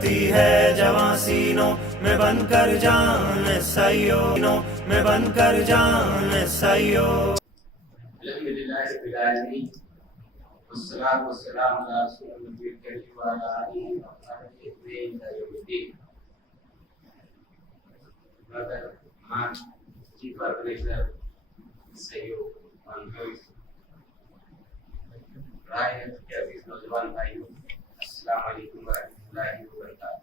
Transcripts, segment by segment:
دھڑکتی ہے جواں سینوں میں بن کر جان سائیوں میں بن کر جان سائیوں. الحمدللہ رب العالمین والصلاة والسلام علی رسول النبی الکریم وعلی آلہ وصحبہ اجمعین الی یوم الدین. برادر مان چیف آرگنائزر سیو کانفرنس رائے کے عزیز نوجوان بھائیوں، السلام علیکم ورحمۃ اللہ وبرکاتہ.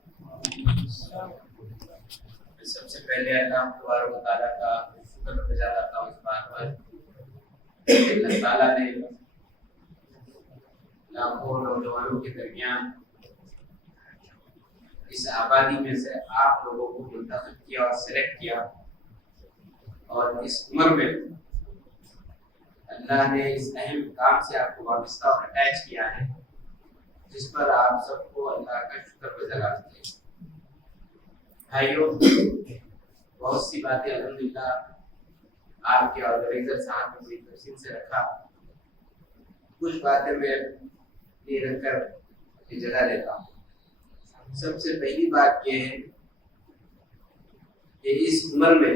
میں سب سے پہلے اللہ تبارک و تعالیٰ کا شکر ادا کرتا ہوں اس بات پر کہ اللہ تعالیٰ نے لاکھوں نوجوانوں کے درمیان اس آبادی میں سے آپ لوگوں کو منتخب کیا اور سلیکٹ کیا، اور اس عمر میں اللہ نے اس اہم کام سے آپ کو وابستہ اور اٹیچ کیا ہے، جس پر آپ سب کو اللہ کا شکر گزار کرتے ہیں. بھائیوں، بہت سی باتیں الحمدللہ آپ کے آرگنائزر صاحب نے بڑی تفصیل سے رکھا. کچھ باتیں میں یہ رکھ کر جگہ لیتا ہوں. سب سے پہلی بات یہ ہے کہ اس عمر میں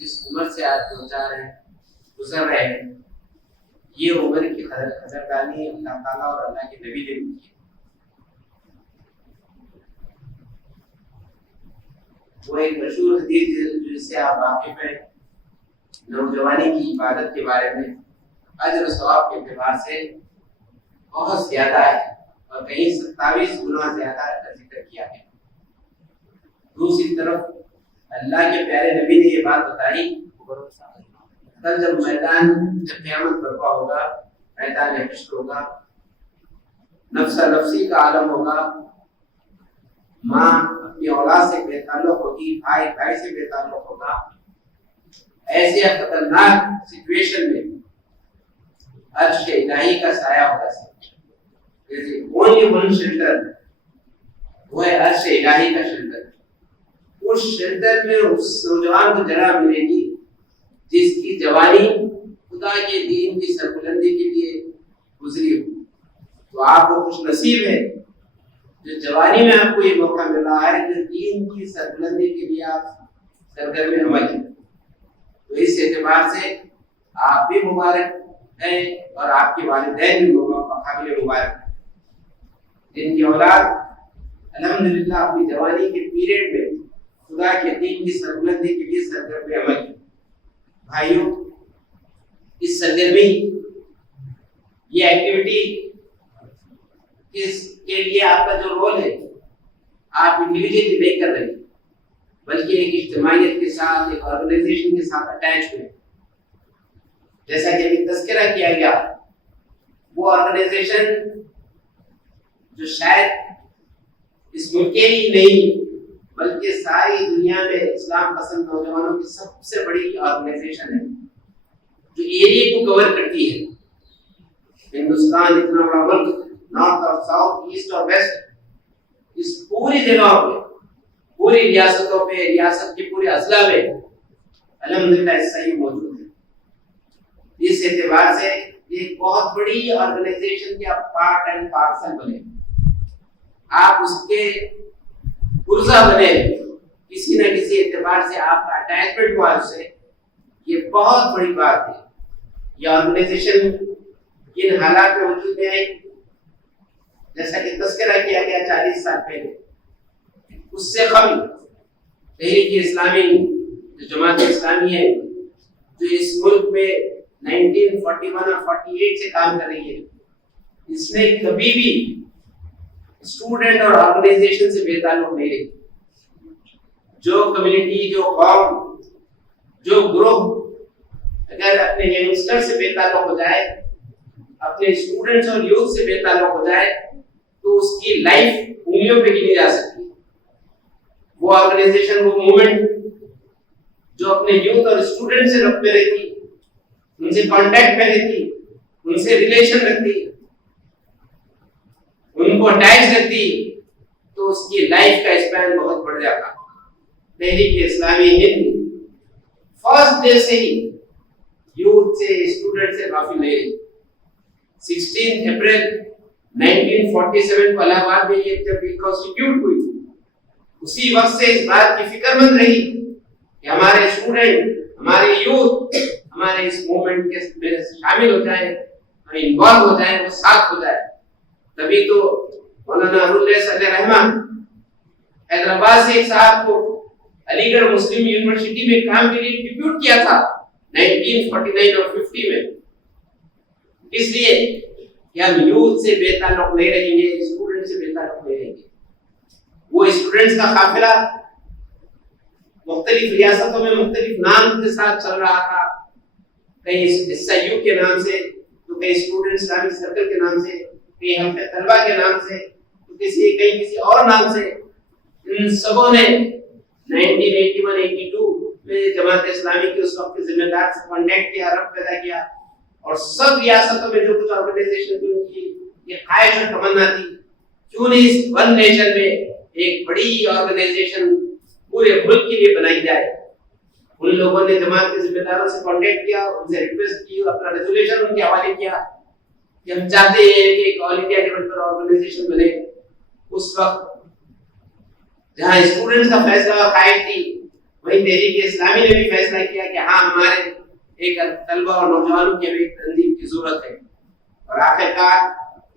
جس عمر سے آپ گزر رہے ہیں، یہ عمر کی قدردانی اللہ تعالیٰ اور اللہ کے نبی نے کی ہے. وہ ایک مشہور حدیث جس سے آپ واقف ہیں، نوجوانی کی عبادت کے بارے میں اجر و ثواب کے اعتبار سے بہت زیادہ ہے، اور کہیں 27 گنا زیادہ کا ذکر کیا ہے. دوسری طرف اللہ کے پیارے نبی نے یہ بات بتائی، کل جب قیامت برپا ہوگا، میدان حشر ہوگا، نفسا نفسی کا عالم ہوگا، ماں اپنی اولاد سے بے تعلق ہوگی، بھائی بھائی سے بے تعلق ہوگا، ایسے خطرناک سچویشن میں عرش الہی کا سایہ ہوگا. اونلی ون شیلٹر، وہ ہے عرش الہی کا شیلٹر. اس شیلٹر میں اس نوجوان کو جگہ ملے گی جس کی جوانی خدا کے دین کی سربلندی کے لیے گزری ہو. تو آپ کو خوش نصیب ہے جو جوانی میں آپ کو یہ موقع مل رہا ہے کہ دین کی سربلندی کے لیے آپ سرگرم عمل ہیں. تو اس اعتبار سے آپ بھی مبارک ہیں اور آپ کے والدین بھی قابل مبارک ہیں، جن کی اولاد الحمدللہ اپنی جوانی کے پیریڈ میں خدا کے دین کی سربلندی کے لیے سرگرم عمل ہے. بھائیوں، اس سرگرمی یہ ایکٹیویٹی کے لیے آپ کا جو رول ہے، آپ انڈیویجولی نہیں کر رہے بلکہ ایک اجتماعیت کے ساتھ، ایک آرگنائزیشن کے ساتھ اٹیچ ہوئے. جیسا کہ ابھی تذکرہ کیا گیا، وہ آرگنائزیشن جو شاید اس ملک کے ہی نہیں بلکہ ساری دنیا میں اسلام پسند نوجوانوں کی سب سے بڑی آرگنائزیشن ہے، جو ایریا کو کور کرتی ہے. ہندوستان اتنا بڑا ملک، نارتھ اور ساؤتھ، ایسٹ اور ویسٹ، اس پوری جگہوں پہ، پوری ریاستوں پہ، ریاست کے پورے اضلاع میں الحمدللہ صحیح موجود ہے. اس اعتبار سے ایک بہت بڑی آرگنائزیشن کے پارٹ اینڈ پارسل بنے، آپ اس کے پرزا بنے، کسی نہ کسی اعتبار سے آپ کا اٹیچمنٹ ہوا اس سے. یہ بہت بڑی بات ہے. یہ آرگنائزیشن جن حالات میں وجود میں آئی، جیسا کہ تذکرہ کیا گیا 40 سال پہلے، اس سے قبل تحریک اسلامی جو جماعت اسلامی ہے، جو اس ملک میں 1941 اور 48 سے کام کر رہی ہے، اس نے کبھی بھی اسٹوڈنٹ اور آرگنائزیشن سے بے تعلق نہیں رہی. جو کمیونٹی، جو قوم، جو گروہ اگر اپنے ینگسٹر سے بے تعلق ہو جائے، اپنے اسٹوڈنٹس اور یوتھ سے بے تعلق ہو جائے، تو اس کی لائف انگلیوں پہ گنی جا سکتی ہے. وہ آرگنائزیشن، وہ موومنٹ جو اپنے یوتھ اور اسٹوڈنٹ سے رابطے رہتی، ان سے کانٹیکٹ میں رہتی، ان سے ریلیشن رکھتی، ان کو اٹیچ رکھتی، تو اس کی لائف کا اسپین بہت بڑھ جاتا. تحریک اسلامی ہند فرسٹ ڈے سے ہی یوتھ سے، اسٹوڈنٹ سے کافی نہیں رہی. 16 اپریل 1947 کو الہ آباد میں یہ جب کانسٹیٹیوٹ ہوئی اسی وقت سے اس بات کی فکر مند رہی کہ ہمارے اسٹوڈنٹ، ہمارے یوتھ ہمارے اس موومنٹ کے شامل ہو جائیں، انوالو ہو جائیں، وہ ساتھ ہو جائے. تبھی تو مولانا ابواللیث صلی اللہ علیہ رحمہ حیدرآباد سے ایک صاحب کو علی گڑھ مسلم یونیورسٹی میں کام کے لیے ڈپیوٹ کیا تھا 1949 اور 50 میں. اس لیے کہ ہم یوتھ سے بے تعلق نہیں رہیں گے، اسٹوڈنٹ سے بے تعلق نہیں رہیں گے. وہ اسٹوڈنٹس کا قافلہ مختلف ریاستوں میں مختلف نام کے ساتھ چل رہا تھا، کہیں ایس آئی یو کے نام سے، تو کہیں اسٹوڈنٹ اسلامک سرکل کے نام سے، کہیں حلقہ طلبہ کے نام سے، تو کہیں کسی اور نام سے. ان سبوں نے 1981-82 میں جماعت اسلامی کے اس وقت کے ذمہ دار سے کانٹیکٹ کیا، ربط پیدا کیا، اور سب ریاستوں میں جو کچھ آرگنائزیشن کی ان کی یہ خواہش اور تمنا تھی، کیوں نہیں اس ون نیشن میں ایک بڑی آرگنائزیشن پورے ملک کے لیے بنائی جائے. ان لوگوں نے جماعت کے ذمہ داروں سے کانٹیکٹ کیا، ان سے ریکویسٹ کی، اپنا ریزولوشن ان کے حوالے کیا کہ ہم چاہتے ہیں کہ ایک آل انڈیا لیول پر آرگنائزیشن بنے. اس وقت جہاں اسٹوڈنٹس کا فیصلہ اور خواہش تھی، وہیں تحریک اسلامی نے بھی فیصلہ کیا کہ ہاں ہمارے ایک طلبہ اور نوجوانوں کی ایک تنظیم کی ضرورت ہے. اور آخر کار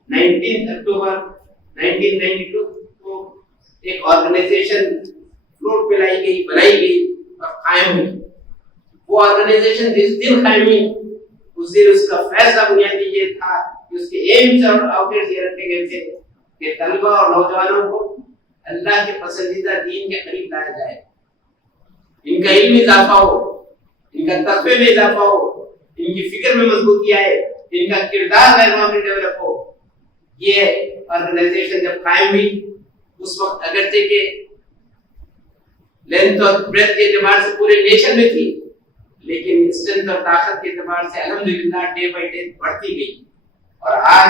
19 اکتوبر 1992 کو ایک آرگنائزیشن فلوٹ پہ لائی گئی، بنائی گئی اور قائم ہوئی. وہ آرگنائزیشن جس دن قائم ہوئی اس دن اس کا فیصلہ بنیادی یہ تھا کہ اس کے ایمز اور آؤٹکمز یہ رکھے گئے تھے کہ طلبہ اور نوجوانوں کو اللہ کے پسندیدہ دین کے قریب لایا جائے، ان کا علم اضافہ ہو، ان کا تقوی میں اضافہ ہو، ان کی فکر میں مضبوطی آئے، ان کا کردار غیر معمولی ڈیولپ ہو. یہ آرگنائزیشن جب قائم ہوئی اس وقت اگرچہ کہ لینتھ اور بریتھ کے اعتبار سے پورے نیشن میں تھی، لیکن اسٹرینتھ اور طاقت کے اعتبار سے الحمدللہ ڈے بائی ڈے بڑھتی گئی. اور آج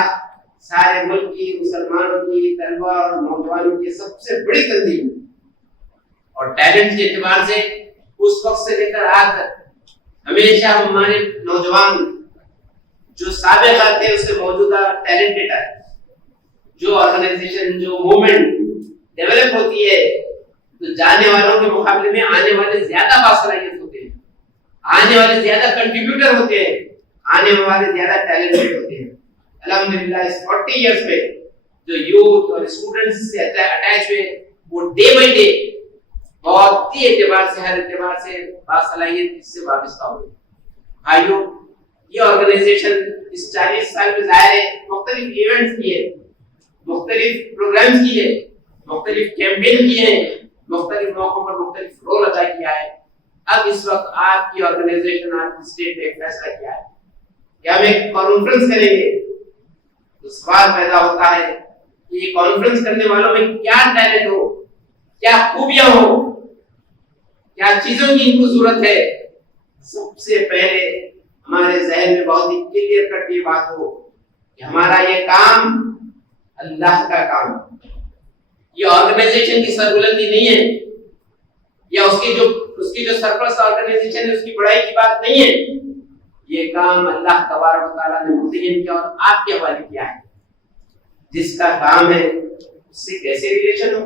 سارے ملک کی مسلمانوں کی طلبہ اور نوجوانوں کی سب سے بڑی تنظیم، اور ٹیلنٹ کے اعتبار سے اس وقت سے لے کر آج تک ہمیشہ ہمارے نوجوان جو سابقہ تھے اس سے موجودہ ٹیلنٹڈ ہے. جو آرگنائزیشن جو موومنٹ ڈیولپ ہوتی ہے تو جانے والوں کے مقابلے میں آنے والے زیادہ باصلاحیت ہوتے ہیں، آنے والے زیادہ کنٹریبیوٹر ہوتے ہیں، آنے والے زیادہ ٹیلنٹڈ ہوتے ہیں. الحمدللہ اس 40 ایئرس میں جو یوتھ اور اسٹوڈنٹس سے اٹیچ ہوئے وہ ڈے بائی ڈے بہت ہی اعتبار سے، ہر اعتبار سے باصلاحیت اس سے وابستہ ہوئے. بھائیوں، یہ آرگنائزیشن اس 40 سال میں ظاہر ہے مختلف ایونٹس کیے، مختلف پروگرامز کیے، مختلف کیمپین کیے ہیں، مختلف موقعوں پر مختلف رول ادا کیا ہے. اب اس وقت آپ کی آرگنائزیشن، آپ کی اسٹیٹ نے ایک فیصلہ کیا ہے کہ ہم ایک کانفرنس کریں گے. تو سوال پیدا ہوتا ہے کہ یہ کانفرنس کرنے والوں میں کیا ٹیلنٹ ہو، کیا خوبیاں ہو، کیا چیزوں کی ان کو ضرورت ہے. سب سے پہلے ہمارے ذہن میں بہت ہی کلیئر کٹ یہ بات ہو کہ ہمارا یہ کام اللہ کا کام ہے. یہ آرگنائزیشن کی سربلندی نہیں ہے، یا اس کی جو سرپرست آرگنائزیشن ہے اس کی بڑائی کی بات نہیں ہے. یہ کام اللہ تبارک و تعالیٰ نے متعین کیا اور آپ کے حوالے کیا ہے. جس کا کام ہے اس سے کیسے ریلیشن ہو.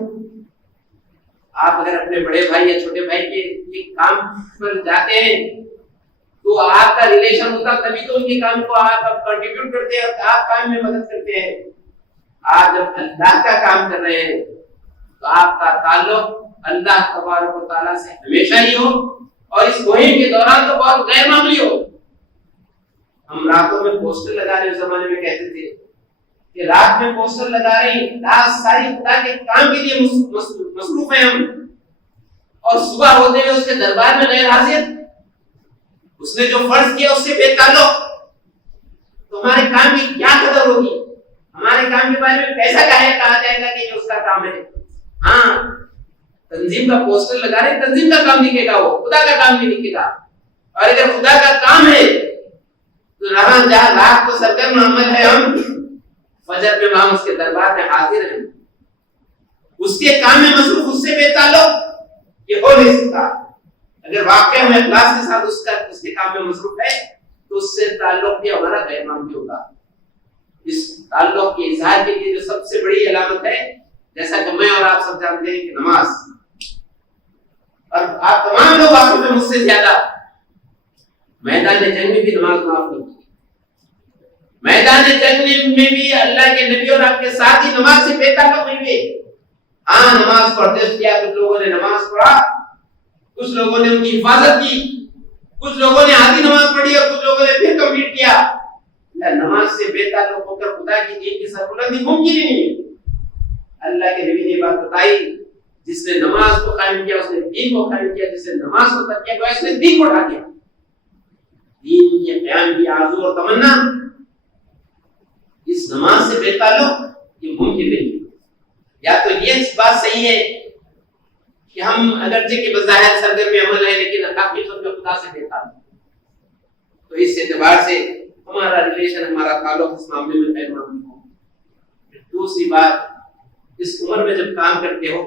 آپ اگر اپنے بڑے بھائی یا چھوٹے بھائی کے کام پر جاتے ہیں تو آپ کا ریلیشن ہوتا، تبھی تو ان کے کام کو آپ کنٹریبیوٹ کرتے ہیں اور آپ کام میں مدد کرتے ہیں. آپ جب اللہ کا کام کر رہے ہیں تو آپ کا تعلق اللہ تبارک و تعالیٰ سے ہمیشہ ہی ہو، اور اس مہم کے دوران تو بہت غیر معمولی ہو. ہم راتوں میں پوسٹر لگا رہے، اس زمانے میں کہتے تھے کہ رات میں پوسٹر لگا رہے ہیں، رات ساری خدا کے کام کے لیے مصروف ہیں ہم، اور صبح ہوتے ہوئے اس کے دربار میں غیر حاضر، اس نے جو فرض کیا اس سے بے تعلق. تو ہمارے کام کی کیا قدر ہوگی؟ ہمارے کام کے بارے میں کیسا کہا جائے گا کہ یہ اس کا کام ہے؟ ہاں، تنظیم کا پوسٹر لگا رہے، تنظیم کا کام دکھے گا، وہ خدا کا کام نہیں دکھے گا. اور اگر خدا کا کام ہے تو جہاں رات کو سرگرم عمل ہے، ہم فجر میں وہاں اس کے دربار میں حاضر ہیں. اس کے کام میں مصروف، اس سے بے تعلق یہ ہو نہیں سکتا. اگر واقعہ ہمیں اخلاص کے ساتھ اس کے کام میں مصروف ہے تو اس سے تعلق بھی ہمارا غیر معمولی ہوگا. اس تعلق کے اظہار کے لیے جو سب سے بڑی علامت ہے، جیسا کہ میں اور آپ سب جانتے ہیں کہ نماز. اور آپ تمام لوگ واقف ہیں مجھ سے زیادہ، میدان جنگ میں بھی نماز معاف نہیں کی، میدان جنگ میں بھی اللہ کے نبی اور آپ کے ساتھ ہی نماز سے بے تعلق نہیں ہوئے۔ ہاں نماز پڑھتے کیا، کچھ لوگوں نے نماز پڑھا، کچھ لوگوں نے ان کی حفاظت کی، کچھ لوگوں نے آدھی نماز پڑھی اور کچھ لوگوں نے پھر کمپلیٹ کیا۔ نماز سے بے تعلق ہو کر خدا کی دین کی سربلندی ممکن ہی نہیں۔ اللہ کے نبی نے بات بتائی، جس نے نماز کو قائم کیا اس نے دین کو قائم کیا، جس نے نماز کو ترک کیا اس نے دین کو ڈھا دیا۔ دین کے قیام کی آرزو اور تمنا اس نماز سے بے تعلق یہ ممکن نہیں۔ یا تو یہ بات صحیح ہے کہ ہم اگرچہ کہ بظاہر سرگرمی عمل ہے لیکن حقیقت میں خدا سے بے تعلق، تو اس اعتبار سے ہمارا ریلیشن، ہمارا تعلق اس معاملے میں غیر معمولی ہو۔ دوسری بات، اس عمر میں جب کام کرتے ہو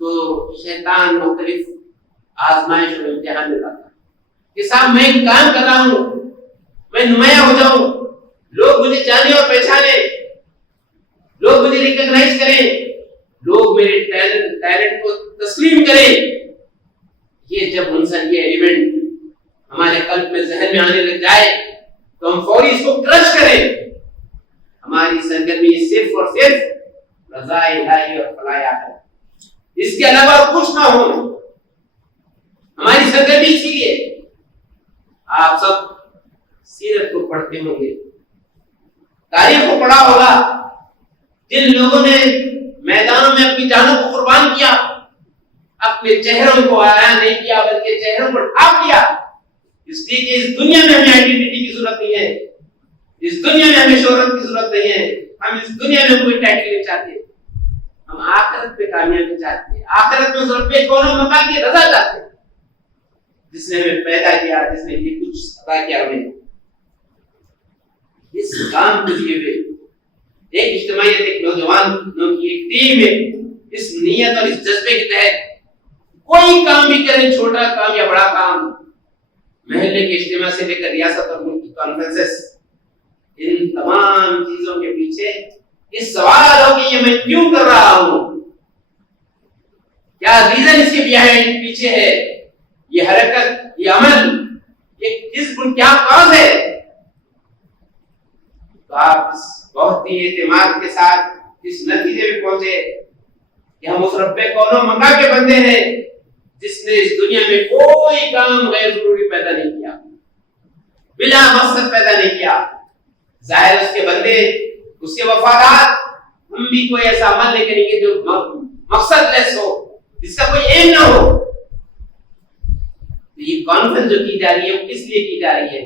تو شیطان مختلف آزمائش اور امتحان میں لاتا ہے کہ صاحب میں کام کر رہا ہوں، میں نمایاں ہو جاؤں، لوگ مجھے جانے اور پہچانے، لوگ مجھے ریکگنائز کریں، لوگ میرے ٹیلنٹ کو تسلیم کریں۔ یہ جب انسان یہ ایونٹ ہمارے قلب میں ذہن میں آنے لگ جائے تو ہم فوری اس کو کرش کریں۔ ہماری سرگرمی صرف اور صرف رضا الہی اور فلاح آخرت، اس کے علاوہ کچھ نہ ہو۔ ہماری سرگرمی اسی لیے، آپ سب سیرت کو پڑھتے ہوں گے، تاریخ کو پڑھا ہوگا، جن لوگوں نے میدانوں میں اپنی جانوں کو قربان کیا، اپنے چہروں کو آیا نہیں کیا بلکہ چہروں کو ڈھانپ لیا، اس لیے کہ اس دنیا میں ہمیں آئیڈینٹی کی ضرورت نہیں ہے، اس دنیا میں ہمیں شہرت کی ضرورت نہیں ہے، ہم اس دنیا میں کوئی ٹائٹل نہیں چاہتے، ہم آخرت پہ کامیابی چاہتے ہیں، آخرت میں رب کونوں مقام کی رضا چاہتے ہیں، جس نے ہمیں پیدا کیا، جس نے یہ کچھ عطا کیا ہمیں۔ اس کام کو لیے ہوئے ایک اجتماعیت، ایک نوجوانوں کی ایک ٹیم ہے، اس نیت اور اس جذبے کے تحت کوئی کام بھی کریں، چھوٹا کام یا بڑا کام، محلے کے اجتماع سے لے کر ریاست اور ملک کی کانفرنسز، ان تمام چیزوں کے پیچھے اس سوال ہو کہ یہ میں کیوں کر رہا ہوں، کیا ریزن اس کے پیچھے ہے، یہ حرکت، یہ عمل، یہ حزب کیا کاز ہے۔ تو آپ بہت ہی اعتماد کے ساتھ اس نتیجے میں پہنچے کہ ہم اس رب کونوں مکا کے بندے ہیں جس نے اس دنیا میں کوئی کام غیر ضروری پیدا نہیں کیا، بلا مقصد پیدا نہیں کیا۔ ظاہر اس کے بندے، اس کے وفادار، ہم بھی کوئی ایسا عمل نہیں کریں گے جو مقصد لیس ہو، جس کا کوئی ایم نہ ہو۔ تو یہ کانفرنس جو کی جا رہی ہے وہ کس لیے کی جا رہی ہے؟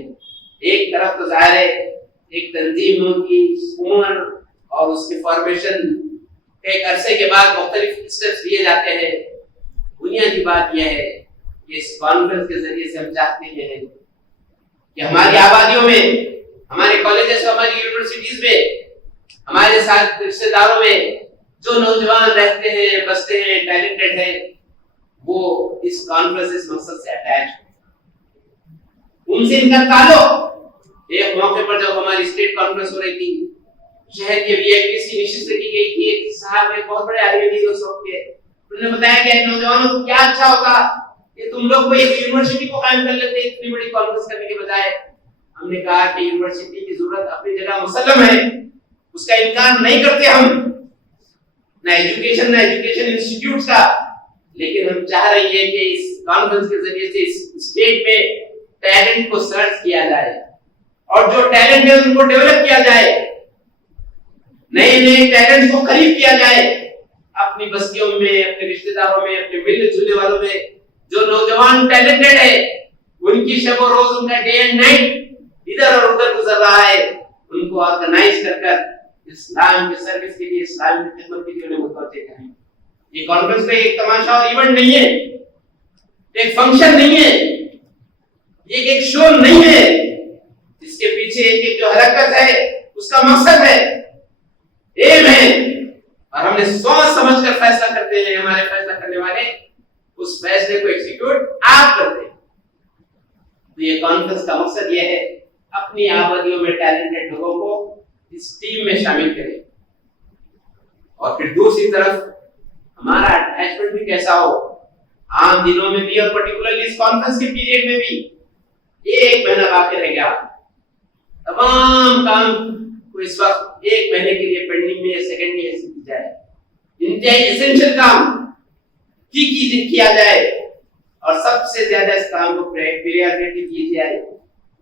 ایک طرف تو ظاہر ہے ایک تنظیم کی عمر اور اس کے فارمیشن ایک عرصے کے بعد مختلف اسٹیپس لیے جاتے ہیں۔ بنیادی بات یہ ہے کہ اس کانفرنس کے ذریعے سے ہم چاہتے ہیں کہ ہماری آبادیوں میں، ہمارے کالجز، ہماری یونیورسٹیز میں، ہمارے ساتھ رشتے داروں میں جو نوجوان رہتے ہیں، بستے ہیں، ٹیلنٹڈ ہیں، وہ اس کانفرنس اس مقصد سے اٹیچ ہیں، ان سے ان کا تعلق۔ ایک موقع پر جب ہماری اسٹیٹ کانفرنس ہو رہی تھی، شہر کے وی آئی پی سی نشست کی گئی تھی، ایک صاحب ایک بہت بڑے عالم دین اس وقت کے، انہوں نے بتایا کہ نوجوانوں کو کیا اچھا ہوتا کہ تم لوگ کوئی ایک یونیورسٹی کو قائم کر لیتے اتنی بڑی کانفرنس کرنے کے بجائے۔ ہم نے کہا کہ یونیورسٹی کی ضرورت اپنی جگہ مسلم ہے، اس کا انکار نہیں کرتے ہم، نہ ایجوکیشن انسٹیٹیوٹس کا، لیکن ہم چاہ رہے ہیں کہ اس کانفرنس کے ذریعے سے اس اسٹیٹ میں ٹیلنٹ کو سرچ کیا جائے اور جو ٹیلنٹ ہے ان کو ڈیولپ کیا جائے، نئے نئے ٹیلنٹ کو خرید کیا جائے، اپنی بستیوں میں، اپنے رشتہ داروں میں، اپنے ملنے جلنے والوں میں جو نوجوان ٹیلنٹڈ ہے، ان کی شب و روز، ان کا ڈے اینڈ نائٹ ادھر اور ادھر گزر رہا ہے، ان کو آرگنائز کر اسلام کی سروس کے لیے، اسلام کی خدمت کے لیے انہیں متوجہ کریں۔ یہ کانفرنس میں ایک تماشا اور ایونٹ نہیں ہے، ایک فنکشن نہیں ہے، یہ ایک شو نہیں ہے، اس کے پیچھے ایک جو حرکت ہے اس کا مقصد ہے، ایم ہے، اور ہم نے سوچ سمجھ کر فیصلہ کرتے ہیں۔ ہمارے فیصلہ کرنے والے اس فیصلے کو ایکسیکیوٹ آپ کرتے ہیں۔ تو یہ کانفرنس کا مقصد یہ ہے اپنی آبادیوں میں ٹیلنٹڈ لوگوں کو اس ٹیم میں شامل کریں، اور پھر دوسری طرف ہمارا اٹیچمنٹ بھی کیسا ہو عام دنوں میں بھی اور پرٹیکولرلی اس کانفرنس کے پیریڈ میں بھی 1 مہینہ باقی رہ گیا. تمام کام کو اس وقت 1 مہینے کے لیے پینڈنگ میں سیکنڈ میں ایسے کی جائے. انتہائی ایسنشل کام کیا جائے اور سب سے زیادہ اس کام کو پریارٹی کی جائے.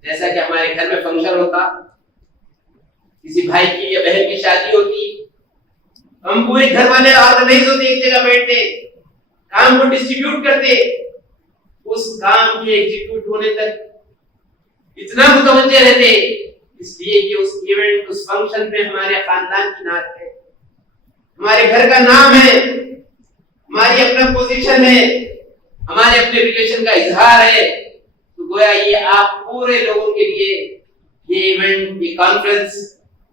جیسا کہ ہمارے گھر میں فنکشن ہوتا, کسی بھائی کی یا بہن کی شادی ہوتی, ہم پورے گھر والے آرگنائز ہوتے, ایک جگہ بیٹھتے, کام کو ڈسٹریبیوٹ کرتے, اس کام کے ایگزیکیوٹ ہونے تک اتنا متوجہ رہتے, اس لیے کہ اس ایونٹ, اس فنکشن پہ ہمارے خاندان کی نعت ہے, ہمارے گھر کا نام ہے, ہماری اپنا پوزیشن ہے, ہمارے اپنے ریلیشن کا اظہار ہے. تو گویا یہ آپ پورے لوگوں کے لیے یہ ایونٹ, یہ کانفرنس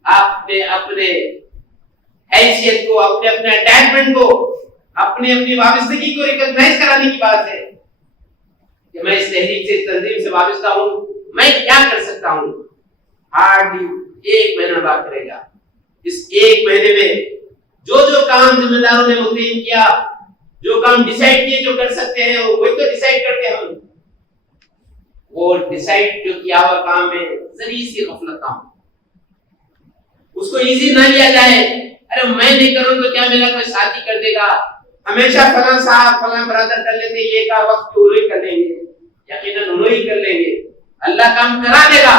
آپ نے اپنے حیثیت کو, اپنے اٹیچمنٹ کو, اپنی وابستگی کو ریکگنائز کرانے کی بات ہے کہ میں اس تحریک سے, اس تنظیم سے وابستہ ہوں, میں کیا کر سکتا ہوں. ہارڈلی 1 مہینہ باقی رہے گا. اس 1 مہینے میں جو کام ذمہ داروں نے متعین کیا, جو کام ڈیسائیڈ کیے, جو کر سکتے ہیں وہی تو ڈیسائیڈ کرتے ہیں ہم. وہ ڈیسائیڈ جو کیا ہوا کام ہے ذریعے سی غفلت کام, اس کو ایزی نہ لیا جائے. ارے میں نہیں کروں تو کیا میرا کوئی ساتھی کر دے گا, ہمیشہ فلاں صاحب فلاں برادر کر لیتے, یہ کا وقت انہوں ہی کر لیں گے, یقیناً انہوں ہی کر لیں گے, اللہ کام کرا دے گا.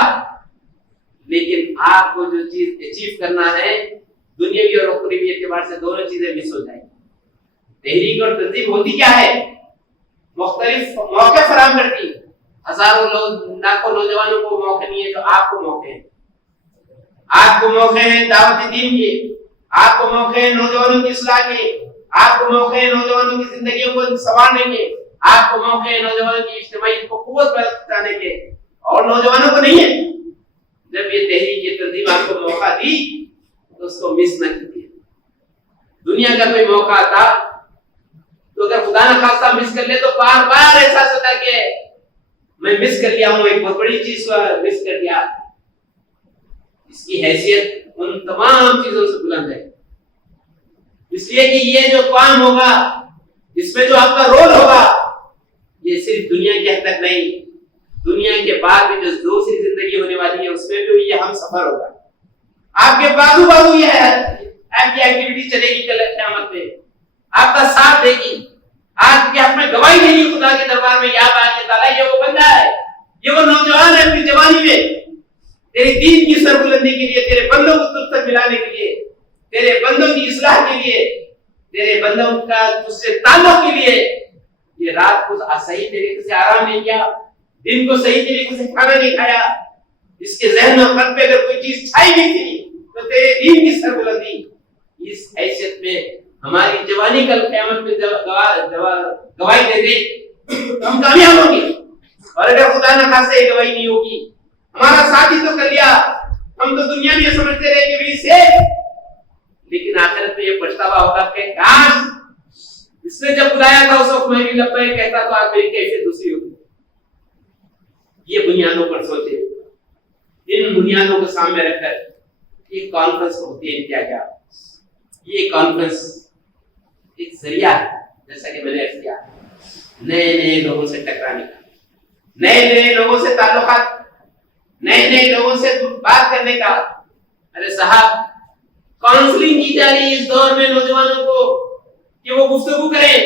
لیکن آپ کو جو چیز اچیو کرنا ہے دنیاوی اور اخروی اعتبار سے دونوں چیزیں مس ہو جائیں. تحریک اور تنظیم ہوتی کیا ہے, مختلف موقع فراہم کرتی. ہزاروں لوگ, لاکھوں نوجوانوں کو موقع نہیں ہے, تو آپ کو موقع ہے. آپ کو موقع ہے دعوت دین کے, آپ کو موقع ہے نوجوانوں کی اصلاح کے, آپ کو موقع ہے نوجوانوں کی زندگیوں کو سنوارنے کے, آپ کو موقع ہے نوجوانوں کی اجتماعی کو قوت بخشانے کے, اور نوجوانوں کو نہیں ہے. جب یہ تحریک یہ تنظیم آپ کو موقع دی تو اس کو مس نہ کیجیے. دنیا کا کوئی موقع آتا تو اگر خدا نہ خواستہ مس کر لے تو بار بار احساس ہوتا کہ میں مس کر لیا ہوں, ایک بہت بڑی چیز کو مس کر لیا. اس کی حیثیت ان تمام چیزوں سے بلند ہے, اس لیے کہ یہ جو کام ہوگا, اس میں جو آپ کا رول ہوگا, یہ صرف دنیا کے حد تک نہیں, دنیا کے بعد بھی جو دوسری زندگی ہونے والی ہے اس میں بھی یہ ہم سفر ہوگا. آپ کے بازو یہ ہے, آپ کی ایکٹیویٹی چلے گی کل قیامت میں, آپ کا ساتھ دے گی. آج کے آپ میں گواہی دے گی خدا کے دربار میں, یا بات تعالیٰ یہ وہ بندہ ہے, یہ وہ نوجوان ہے اپنی جوانی میں تیرے دین کی سربلندی کے لیے, تیرے بندوں کو تجھ تک ملانے کے لیے, تیرے بندوں کی اصلاح کے لیے, تیرے بندوں کا تجھ سے تعلق کے لیے. یہ رات کو صحیح طریقے سے آرام نہیں کیا, دن کو صحیح طریقے سے کھانا نہیں کھایا, اس کے ذہن و قلب پہ اگر کوئی چیز چھائی نہیں تھی تو تیرے دین کی سربلندی. اس حیثیت میں ہماری جوانی کل قیامت میں گواہی دے دے تو ہم کامیاب ہوں گے. اور اگر خدا نہ خاصے یہ گواہی نہیں ہوگی, ہمارا ساتھی تو کر لیا, ہم تو دنیا میں سمجھتے رہے کہ وی سیف, لیکن آخرت میں یہ پچھتاوا ہوگا کہ کاش اس نے جب بلایا تھا اس وقت میں بھی لبیک کہتا تو آج میری کیفیت دوسری ہوتی. یہ بنیادوں پر سوچے, ان بنیادوں کو سامنے رکھ کر ایک کانفرنس ہوتی ہے کیا کیا. یہ کانفرنس ایک ذریعہ ہے, جیسا کہ میں نے عرض کیا, نئے لوگوں سے ٹکرانے کا, نئے لوگوں سے تعلقات, نئے لوگوں سے بات کرنے کا. ارے صاحب, کاؤنسلنگ کی جا رہی ہے اس دور میں نوجوانوں کو کہ وہ گفتگو کریں.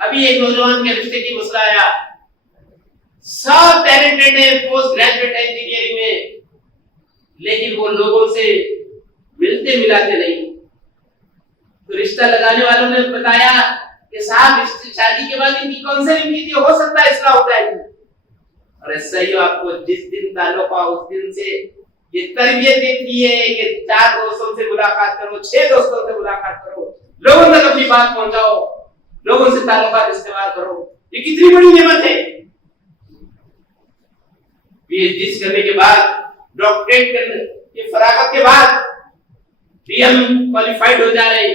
ابھی ایک نوجوان کے رشتے کی مسئلہ آیا, سب ٹیلنٹڈ ہیں پوسٹ گریجویٹ انجینئرنگ میں, لیکن وہ لوگوں سے ملتے ملاتے نہیں. تو رشتہ لگانے والوں نے بتایا کہ صاحب شادی کے بعد ان کی کاؤنسلنگ کی تھی, ہو سکتا ہے اصلاح ہوتا ہے. اور ایسا ہی آپ کو جس دن تعلق ہوا اس دن سے یہ تربیت دیتی ہے کہ 4 دوستوں سے ملاقات کرو, 6 دوستوں سے ملاقات کرو, لوگوں تک اپنی بات پہنچاؤ, لوگوں سے تعلقات استعمال کرو. یہ کتنی بڑی نعمت ہے. پی ایچ ڈی کرنے کے بعد, ڈاکٹریٹ کرنے کے فراغت کے بعد پی ایم کوالیفائڈ ہو جا رہے,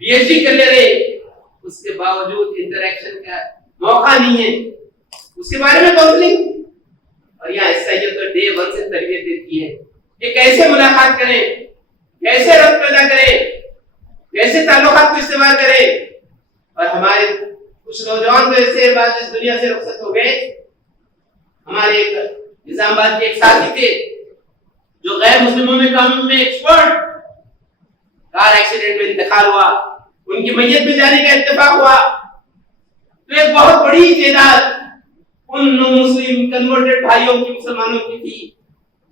پی ایچ ڈی کر لے رہے, اس کے باوجود انٹریکشن کا موقع نہیں ہے. اس کے بارے میں کاؤنسلنگ, اور یہاں اس طرح تو ڈے 1 سے تربیت دیتی ہے کہ کیسے ملاقات کریں, کیسے ربط پیدا کریں, کیسے تعلقات کو استعمال کریں. اور ہمارے کچھ نوجوان تو ایسے بعد اس دنیا سے رخصت ہو گئے. ہمارے نظام آباد کے ایک ساتھی تھے جو غیر مسلموں میں کام میں ایکسپرٹ, کار ایکسیڈنٹ میں انتقال ہوا, ان کی میت میں جانے کا اتفاق ہوا. تو ایک بہت بڑی تعداد ان مسلم کنورٹڈ بھائیوں کی, مسلمانوں کی تھی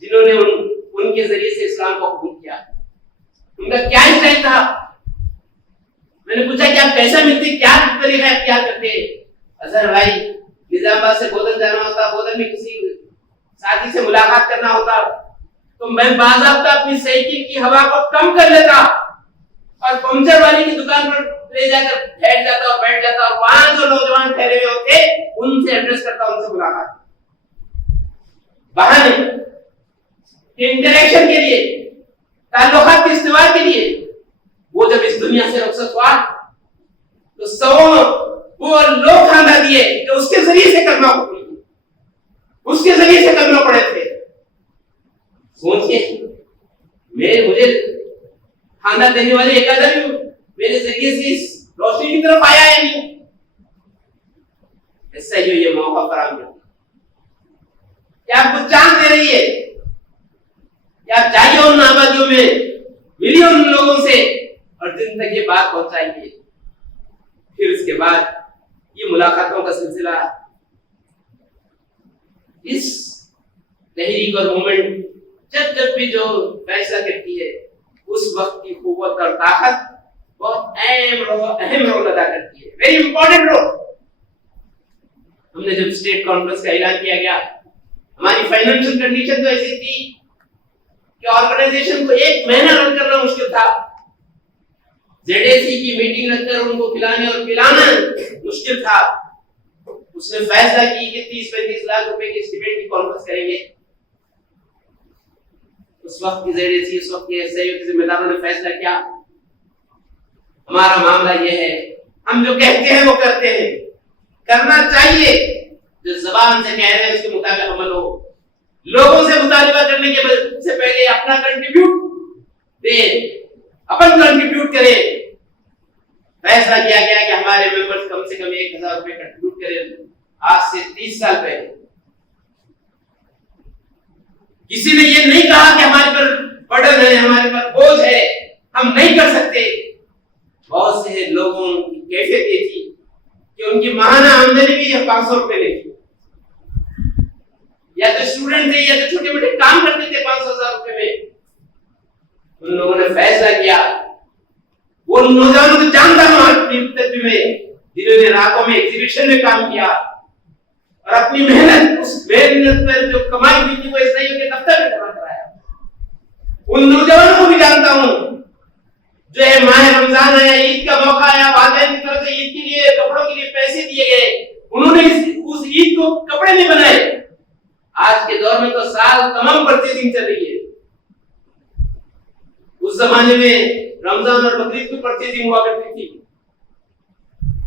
جنہوں نے ان کے ذریعے سے اسلام کو قبول کیا. ان کا کیا اسٹائل تھا؟ میں نے پوچھا کیا پیسہ ملتے, کیا طریقہ اختیار کرتے؟ اظہر بھائی نظام آباد سے بودل جانا ہوتا, بودل میں کسی ساتھی سے ملاقات کرنا ہوتا تو میں باضابطہ اپنی سائیکل کی ہوا کو کم کر لیتا اور پنچر والی کی دکان پر لے جا کر بیٹھ جاتا اور وہاں جو نوجوان ٹھہرے ہوئے ہوتے ان سے ایڈریس کرتا, ان سے ملاقات, بہانے انٹریکشن کے لیے, تعلقات کے استوار کے لیے. وہ جب اس دنیا سے رخصت ہوا تو وہ لوگ خاندہ دیے کہ اس کے ذریعے سے کلمہ قبول کیا, اس کے ذریعے سے کلمہ پڑھے تھے. سوچئے مجھے خاندہ دینے والے ایک آدمی میرے ذریعے سے اس روشنی کی طرف آیا ہے نہیں. ایسا ہی یہ موقع فراہم کرتا کیا آپ کو چاند دے رہی ہے, کیا آپ چاہیے ان آبادیوں میں ملین لوگوں سے اور جن تک یہ بات پہنچائیے. پھر اس کے بعد یہ ملاقاتوں کا سلسلہ, اس تحریک اور مومنٹ جب بھی جو فیصلہ کرتی ہے اس وقت کی قوت اور طاقت بہت اہم رول ادا کرتی ہے, ویری امپورٹنٹ رول. ہم نے جب اسٹیٹ کانفرنس کا اعلان کیا گیا, ہماری فائنینشیل کنڈیشن تو ایسی تھی کہ آرگنائزیشن کو ایک مہینہ رن کرنا مشکل تھا. ZAC کی میٹنگ رکھ کر ان کو کھلانے اور پلانا مشکل تھا. اس نے فیصلہ کی کہ 30-35 لاکھ روپے کی اسٹیپینڈ کی کانفرنس کریں گے. اس وقت کی ZAC, اس وقت کے SIO کے ذمہ داروں نے فیصلہ کیا ہمارا معاملہ یہ ہے, ہم جو کہتے ہیں وہ کرتے ہیں, کرنا چاہیے, جو زبان سے کہہ رہے ہیں اس کے مطابق عمل ہو. لوگوں سے مطالبہ کرنے کے سے پہلے اپنا کنٹریبیوٹ دیں, اپن کنٹریبیوٹ کریں. فیصلہ کیا گیا کہ ہمارے ممبرز کم سے کم 1000 روپے کنٹریبیوٹ کریں. آج سے 30 سال پہلے کسی نے یہ نہیں کہا کہ ہمارے پر برڈن ہے, ہمارے پر بوجھ ہے, ہم نہیں کر سکتے. بہت سے لوگوں کی کیفیت یہ تھی کہ ان کی ماہانہ آمدنی بھی 500 روپے نہیں تھی, یا تو اسٹوڈنٹ تھے یا تو چھوٹے موٹے کام کرتے تھے 500,000 روپے میں. ان لوگوں نے فیصلہ کیا, وہ نوجوانوں کو جانتا ہوں اپنی میں جنہوں نے راتوں میں ایگزیبیشن میں کام کیا اور اپنی محنت, اس محنت پر جو کمائی ہوئی تھی وہ SIO کے دفتر میں جمع کرایا. ان نوجوانوں کو بھی جانتا ہوں جو ہے ماہ رمضان آیا, عید کا موقع آیا, والدین کی طرف سے عید کے لیے کپڑوں کے لیے پیسے دیے گئے, انہوں نے اس عید کو کپڑے نہیں بنائے. آج کے دور میں تو سال تمام پرچیزنگ چل رہی ہے. اس زمانے میں رمضان اور بقرعید کی پرچیزنگ ہوا کرتی تھی.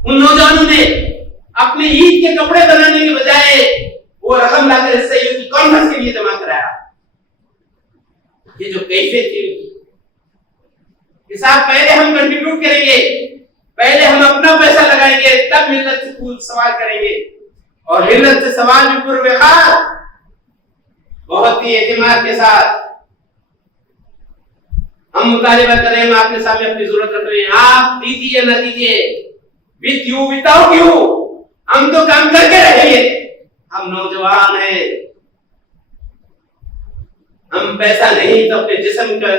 ان نوجوانوں نے اپنے عید کے کپڑے بنانے کے بجائے وہ رقم لا کر SIO کی کانفرنس کے لیے جمع کرایا. یہ جو کیفیت تھی کہ صاحب پہلے ہم کنٹریبیوٹ کریں گے, پہلے ہم اپنا پیسہ لگائیں گے, تب ملت سے پھول سوال کریں گے, اور ملت سے سوال بھی پروقار بہت ہی اعتماد کے ساتھ ہم مطالبہ کر رہے ہیں. آپ کے سامنے اپنی ضرورت رکھ رہے ہیں, آپ دیجیے نہ دیجیے, with you without you, ہم تو کام کر کے رہیں گے. ہم نوجوان ہیں, ہم پیسہ نہیں تو اپنے جسم کا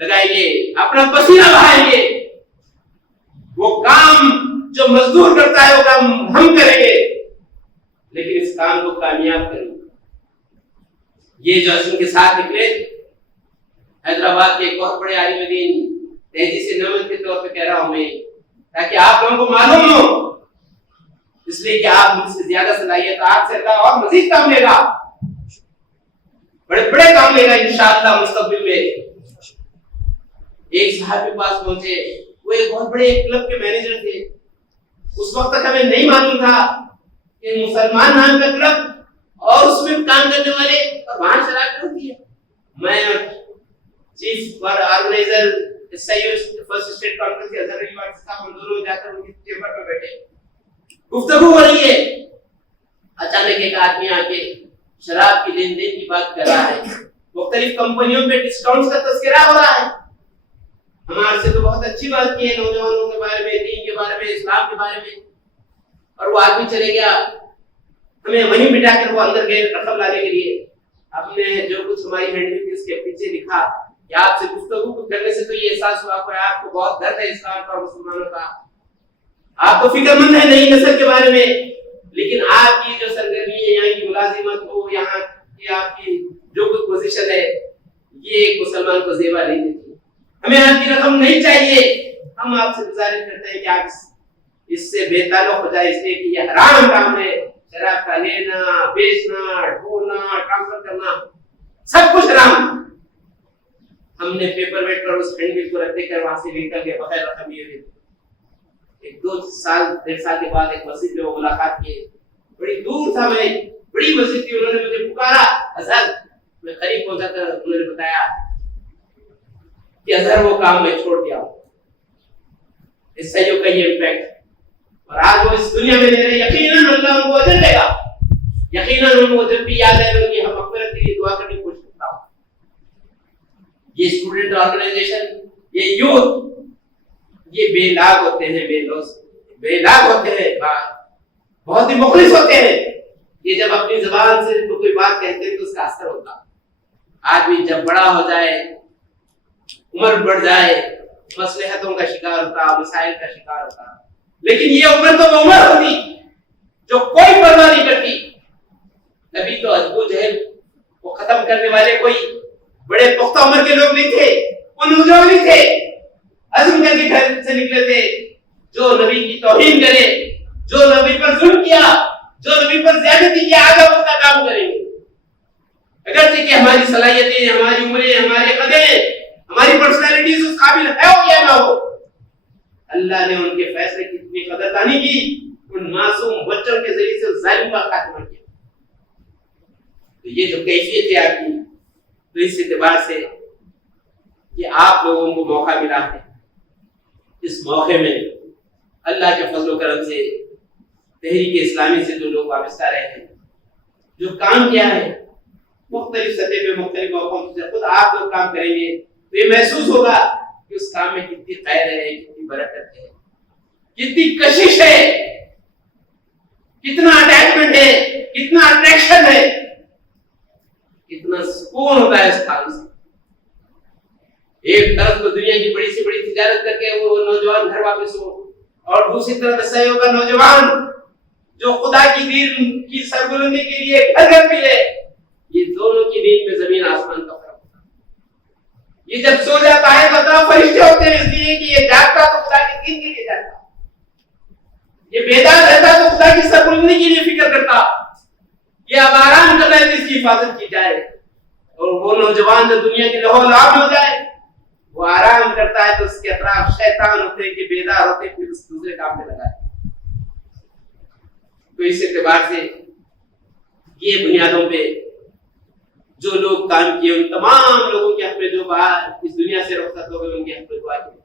لگائیں گے, اپنا پسینہ بہائیں گے. وہ کام جو مزدور کرتا ہے وہ کام ہم کریں گے, لیکن اس کام کو کامیاب کریں گے. یہ جو اسم کے ساتھ نکلے, حیدرآباد کے ایک بہت بڑے عالم دین تہذیب سے نمن کے طور پہ کہہ رہا ہوں میں, تاکہ آپ لوگوں کو معلوم ہو, اس لیے کہ آپ مجھ سے زیادہ صلاحیت, آپ سے اللہ اور مزید کام لے گا, بڑے بڑے کام لے گا انشاءاللہ مستقبل میں. ایک صاحب کے پاس پہنچے, وہ ایک بہت بڑے کلب کے مینیجر تھے. اس وقت تک ہمیں نہیں معلوم تھا کہ مسلمان نام کا کلب اور اس میں کام کرنے والے اور وہاں شرکت ہوتی ہے. میں chief organizer SIO first state conference کے اظہر یونیورسٹی صاحب ہم دونوں جا کر ان کے چیمبر میں بیٹھے, گفتگو ہو رہی ہے، اچانک ایک آدمی آ کے شراب کی لین دین کی بات کر رہا ہے، مختلف کمپنیوں پہ ڈسکاؤنٹ کا تذکرہ ہو رہا ہے. ہمارے سے تو بہت اچھی بات کی ہے نوجوانوں کے بارے میں، دین کے بارے میں، اسلام کے بارے میں، اور وہ آدمی چلے گیا. ہمیں وہیں بٹھا کر وہ اندر گئے رقم لانے کے لیے. ہم نے جو کچھ ہماری ہینڈل کی اس کے پیچھے لکھا کہ آپ سے گفتگو کرنے سے تو یہ احساس ہوا کہ آپ کو بہت درد ہے اسلام کا اور مسلمانوں کا، آپ تو فکر مند ہے نئی نسل کے بارے میں، لیکن آپ کی جو سرگرمی ہے، یہاں کی ملازمت ہو، یہاں کی آپ کی جو کچھ پوزیشن ہے، یہ ایک مسلمان کو زیبا نہیں دیتی. ہمیں آپ کی رقم نہیں چاہیے. ہم آپ سے گزارش کرتے ہیں کہ آپ اس سے بے تعلق ہو جائے، اس لیے کہ یہ حرام کام ہے. شراب کا لینا، بیچنا، ڈھونا، ٹرانسفر کرنا، سب کچھ حرام. ہم نے پیپر ویٹ پر اس ہینڈل کو رکھ دے کر وہاں سے نکل کے بغیر رقم یہ ایک 2 سال 1.5 سال کے بعد ایک مسجد میں ملاقات کی. بڑی دور تھا، میں بڑی مسجد تھی، انہوں نے مجھے پکارا اظہر. میں قریب پہنچا کر انہوں نے بتایا کہ اظہر وہ کام میں چھوڑ دیا ہوں. اس سے جو کا یہ امپیکٹ، اور آج وہ اس دنیا میں میرے یقیناً اللہ ان کو اجر دے گا. یقیناً ان کو جب بھی یاد ہے ان کی ہم مغفرت کے لیے دعا کرنے کی کوشش کرتا ہوں. یہ اسٹوڈنٹ آرگنائزیشن، یہ یوتھ، یہ بے لاگ ہوتے ہیں، بے لاگ ہوتے ہیں، بہت ہی مخلص ہوتے ہیں. یہ جب اپنی زبان سے کوئی بات کہتے ہیں تو اس کا اثر ہوتا. آدمی جب بڑا ہو جائے، عمر بڑھ جائے، مصلحتوں کا شکار ہوتا، مسائل کا شکار ہوتا. لیکن یہ عمر تو وہ عمر ہوتی جو کوئی پرواہ نہیں کرتی. نبی تو ابو جہل کو ختم کرنے والے کوئی بڑے پختہ عمر کے لوگ نہیں تھے، وہ نوجوان ہی تھے، عزم کر کے گھر سے نکلے تھے. جو نبی کی توہین کرے، جو نبی پر ظلم کیا، جو نبی پر زیادتی کی، آگے اس کا کام کریں گے. اگرچہ کہ ہماری صلاحیتیں، ہماری عمریں، ہمارے قدریں، ہماری پرسنالٹیز اس قابل ہے ہو یا نہ ہو، اللہ نے ان کے فیصلے کی اتنی قدردانی کی، ان معصوم بچوں کے ذریعے سے ظالم کا خاتمہ کیا. تو یہ جو کیفیت ہے آپ کی، تو اس اعتبار سے یہ آپ لوگوں کو موقع ملا ہے. اس موقع میں اللہ کے فضل و کرم سے تحریک اسلامی سے جو لوگ وابستہ رہے ہیں، جو کام کیا ہے مختلف سطح پہ، مختلف موقعوں سے، خود آپ لوگ کام کریں گے تو یہ محسوس ہوگا کہ اس کام میں کتنی خیر ہے، کتنی برکت ہے، کتنی کشش ہے، کتنا اٹیچمنٹ ہے، کتنا اٹریکشن ہے، کتنا سکون ہوتا ہے اس کام سے. ایک طرف تو دنیا کی بڑی سے بڑی تجارت کر کے وہ نوجوان گھر واپس ہو، اور دوسری طرف سیو کا نوجوان جو خدا کی دین کی سربلندی کے لیے گھر گھر ملے. یہ دونوں کی نیند میں زمین آسمان کا فرق ہوتا ہے. یہ جب سو جاتا ہے تو اطراف فرشتے ہوتے ہیں، اس لیے کہ یہ جاگتا تو خدا کی دین کے لیے جاگتا، یہ بیدار رہتا تو خدا کی سربلندی کے لیے فکر کرتا. یہ اب آرام کرنا ہے تو اس کی حفاظت کی جائے. اور وہ نوجوان جو دنیا کے لہو لعاب میں ہو جائے، وہ آرام کرتا ہے تو اس کے اطراف شیطان ہوتے ہیں کہ بیدار ہوتے ہیں، پھر اس دوسرے کام میں لگا ہے. تو اس اعتبار سے یہ بنیادوں پہ جو لوگ کام کیے، ان تمام لوگوں کے حق میں جو باہر اس دنیا سے رخصت ہو گئے، ان کے حق میں دعا کی.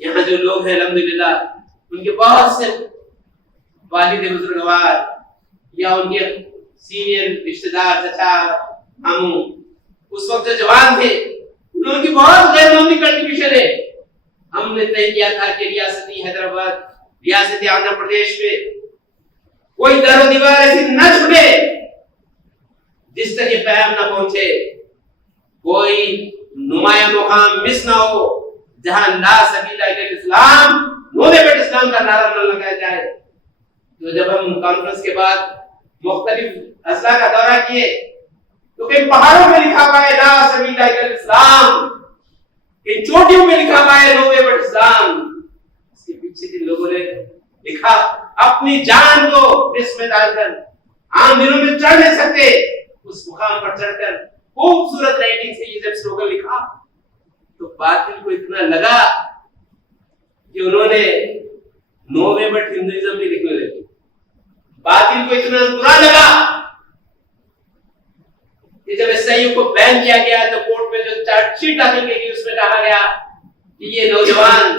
یہاں جو لوگ ہیں الحمدللہ، ان کے بہت سے والد بزرگوار یا ان کے سینئر رشتہ دار، چچا، ماموں، اس وقت جو جوان تھے، ان کی بہت غیر معمولی کنٹریبیوشن ہے. ہم نے طے کیا تھا کہ ریاستی حیدرآباد، ریاستی آندھرا پردیش میں کوئی در و دیوار ایسی نہ چھوٹے جس تک یہ پیغام نہ پہنچے، کوئی نمایاں مقام مس نہ ہو جہاں لا سبیل الا الاسلام، نو بیٹ اسلام کا نعرہ نہ لگایا جائے. تو جب ہم کانفرنس کے بعد مختلف اضلاع کا دورہ کیے تو کئی پہاڑوں میں لکھا ہوا ہے لا سبیل الا الاسلام، کئی چوٹیوں میں لکھا ہوا ہے نو بیٹ اسلام. اس کے پیچھے جن لوگوں نے لکھا، اپنی جان کو رسک میں ڈال کر، عام دنوں میں چڑھ نہیں سکتے، اس مقام پر چڑھ کر خوبصورت رائٹنگ سے یہ جب سلوگن لکھا تو باطل کو اتنا لگا کہ انہوں نے نوے بٹ ہندوازم بھی لکھنے لگے. باطل کو اتنا برا لگا کہ جب ایس آئی کو بین کیا گیا تو کورٹ میں جو چارج شیٹ داخل کی گئی اس میں کہا گیا کہ یہ نوجوان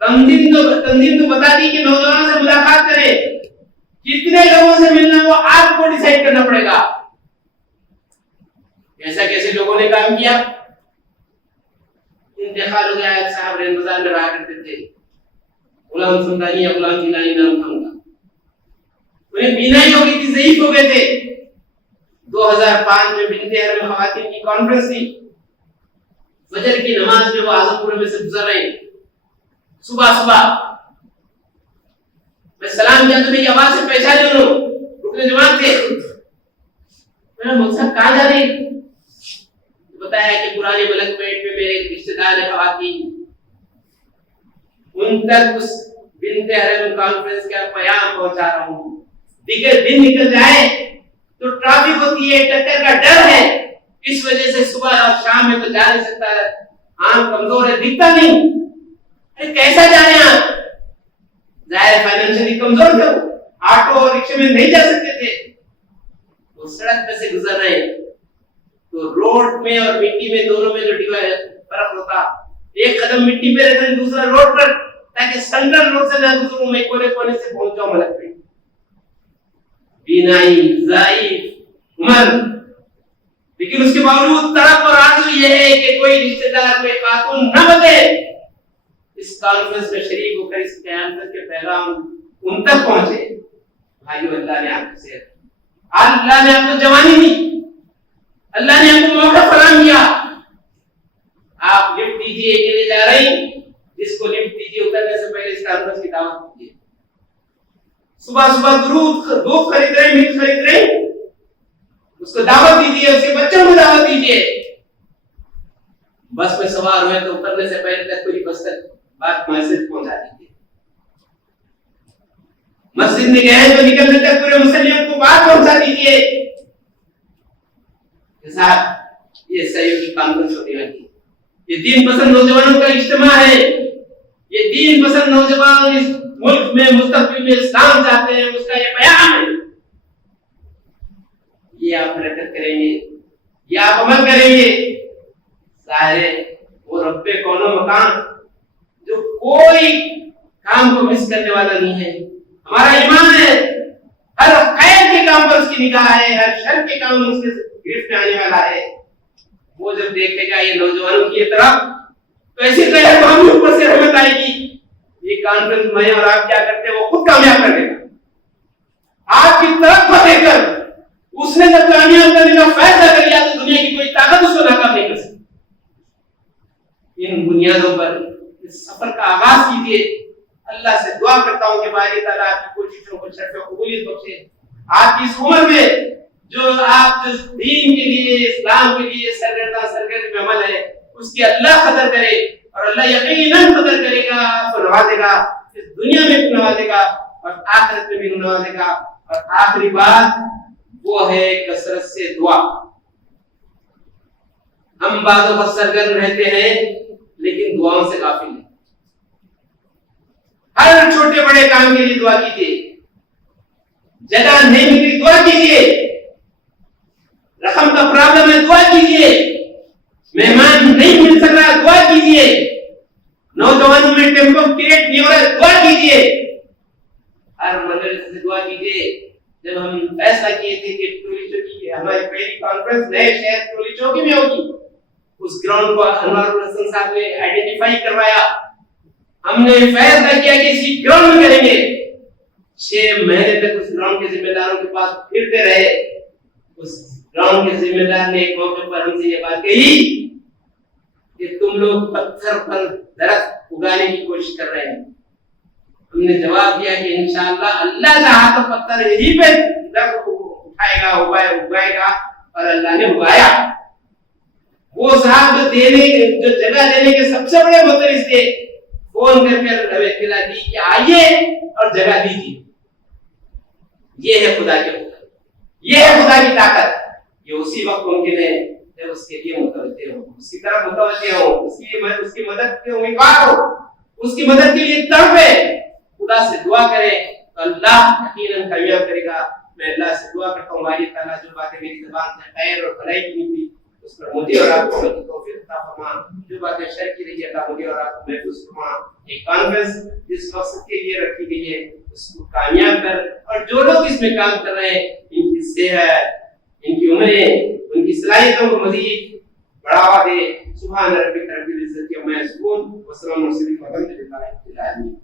تنظیم تو بتا دی کہ نوجوانوں سے ملاقات کریں، کتنے لوگوں سے ملنا وہ آپ کو ڈیسائیڈ کرنا پڑے گا۔ ایسا کیسے لوگوں نے کام کیا؟ انتقال ہو گیا، صاحب رمضان میں رہا کرتے تھے، غلام سلطانی یا غلام جیلانی نام تھا ان کا، انہیں بینائی ہو گئی تھی، ضعیف ہو گئے تھے۔ 2005 میں بنت حرم خواتین کی کانفرنس تھی، فجر کی نماز میں وہ اعظم پورے میں سے گزر رہے ہیں، صبح میں سلام کیا تو میری آواز سے پہچانے انہوں، رکن جماعت تھے، میں نے مقصد کہاں جا رہے ہیں؟ بتایا کہ پرانے ملک پیٹ میں میرے رشتہ دار خواتین، ان تک اس بنت حرم کانفرنس کا پیام پہنچا رہا ہوں۔ دن نکل جائے تو ٹریفک ہوتی ہے، ٹکر کا ڈر ہے، اس وجہ سے صبح اور شام میں تو جا نہیں سکتا ہے، آنکھ کمزور ہے، دکھتا نہیں، ارے کیسا جائیں آپ؟ ظاہر فائنینشلی کمزور تھے، آٹو اور رکشے میں نہیں جا سکتے تھے، وہ سڑک پہ سے گزر رہے ہیں، تو روڈ میں اور مٹی میں دونوں میں جو فرق ہوتا، ایک قدم مٹی پہ رہتا ہے، دوسرا روڈ پر، تاکہ سنٹرل روڈ سے نہ گزروں، میں کونے کونے سے پہنچ جاؤں ملک پہ۔ بینائی، ضعیف عمر، لیکن اس کے باوجود تڑپ اور آرزو یہ ہے کہ کوئی رشتہ دار، کوئی خاتون نہ بچے، اس کانفرنس میں شریک ہو کر اس قیامت کے پیغام ان تک پہنچے۔ بھائیو، اللہ نے آپ کو صحت، اللہ نے آپ کو جوانی دی، اللہ نے آپ کو موقع فراہم کیا، آپ لفٹ دیجیے، یہ لے جا رہی، جس کو لفٹ دیجیے اترنے سے پہلے اس کانفرنس کی دعوت دیجیے، صبح دودھ خرید رہے، میٹ خرید رہے، اس کو دعوت دیجیے، اس کے بچوں کو دعوت دیجیے، بس میں سوار ہوئے تو اترنے سے پہلے تک پوری بس تک بات میسج پہنچا دیجیے، مسجد میں گئے تو نکلنے تک پورے مسلمانوں کو بات پہنچا دیجیے۔ صاحب، یہ سہیوگی کانفرنس ہونے والی ہے، یہ دین پسند نوجوانوں کا اجتماع ہے، یہ دین پسند نوجوان اس ملک میں مستقبل میں اسلام چاہتے ہیں، اس کا یہ پیام ہے، یہ آپ حرکت کریں گے، یہ آپ عمل کریں گے، سارے وہ رب کون و مکان جو کوئی کام کو مس کرنے والا نہیں ہے، ہمارا ایمان ہے، ہر خیر کے کام پر اس کی نگاہ ہے، ہر شر کے کام اس کے گرفت میں آنے والا ہے، وہ جب دیکھے گا یہ نوجوانوں کی طرف تو ایسی طرح ہم اوپر سے رحمت آئے گی، یہ کانفرنس میں اور آپ کیا کرتے ہیں وہ خود کامیاب کر دے گا، آپ کی طرف دیکھ کر اس نے جب کامیاب کرنے کا فیصلہ کر لیا تو دنیا کی کوئی طاقت اس کو ناکام نہیں کر سکتی۔ ان بنیادوں پر اس سفر کا آغاز کیجیے، اللہ سے دعا کرتا ہوں کہ باری تعالیٰ آپ کی کوششوں کو شرف و قبولیت بخشے، آپ کی اس عمر میں جو آپ دین کے لیے، اسلام کے لیے سرگرم عمل ہے، اس کی اللہ قدر کرے، اور اللہ یقیناً قدر کرے گا، آپ کو نوازے گا، اس دنیا میں بھی نوازے گا اور آخرت میں بھی نوازے گا۔ اور آخری بات وہ ہے کثرت سے دعا۔ ہم بعض وقت سرگرم رہتے ہیں لیکن دعاؤں سے غافل ہیں، ہر چھوٹے بڑے کام کے لیے دعا کیجیے، جگہ نہیں ملی دعا کیجیے، رقم کا پرابلم ہے دعا کیجیے، مہمان نہیں مل سک رہا دعا کیجیے، نوجوانوں میں ٹیمپو کریٹ نہیں ہو رہا دعا کیجیے، ہر مدرسے سے دعا کیجیے۔ جب ہم فیصلہ کیے تھے کہ ٹولی چوکی ہماری پہلی کانفرنس نئے شہر ٹولی چوکی میں ہوگی، اس گراؤنڈ کو انوار الحسن صاحب نے آئیڈینٹیفائی کروایا، ہم نے فیصلہ کیا کہ اسی گراؤنڈ میں کریں گے۔ 6 مہینے تک اس گراؤنڈ کے ذمہ داروں کے پاس پھرتے رہے، اس گراؤنڈ کے ذمہ دار نے ایک موقع پر ہم سے یہ بات کہی کہ تم لوگ پتھر پر درخت اگانے کی کوشش کر رہے ہیں۔ ہم نے جواب دیا کہ انشاءاللہ اللہ چاہا تو پتھر یہی پہ درخت اٹھائے گا، اگائے گا، اور اللہ نے اگایا۔ وہ صاحب جو جگہ دینے کے سب سے بڑے مدرس تھے، فون کر کر ہمیں اطلاع دی کہ آئیے اور جگہ دیجیے۔ یہ ہے خدا کے حکم، یہ ہے خدا کی طاقت، یہ اسی وقت ممکن ہے جب اس کے لیے متوجہ ہو، اس کی طرف متوجہ ہو، اس کی مدد کے امیدوار ہو، اس کی مدد کے لیے تڑپے، خدا سے دعا کرے تو اللہ یقیناً کامیاب کرے گا۔ میں اللہ سے دعا کرتا ہوں باری تعالیٰ جو باتیں میری زبان سے خیر اور بھلائی کی نکلی اس پر مجھے اور آپ کو عمل کی توفیق عطا فرما. جو باتیں شیئر کی رہی ہے اللہ مجھے اور آپ کو محفوظ فرما. ایک کانفرنس جس مقصد کے لیے رکھی گئی ہے اس کو کامیاب کر, اور جو لوگ اس میں کام کر رہے ہیں ان کی صحت, ان کی عمریں, ان کی صلاحیتوں کو مزید بڑھاوا دے. سبحان ربک رب العزت عما یصفون وسلام علی المرسلین والحمد للہ رب العالمین.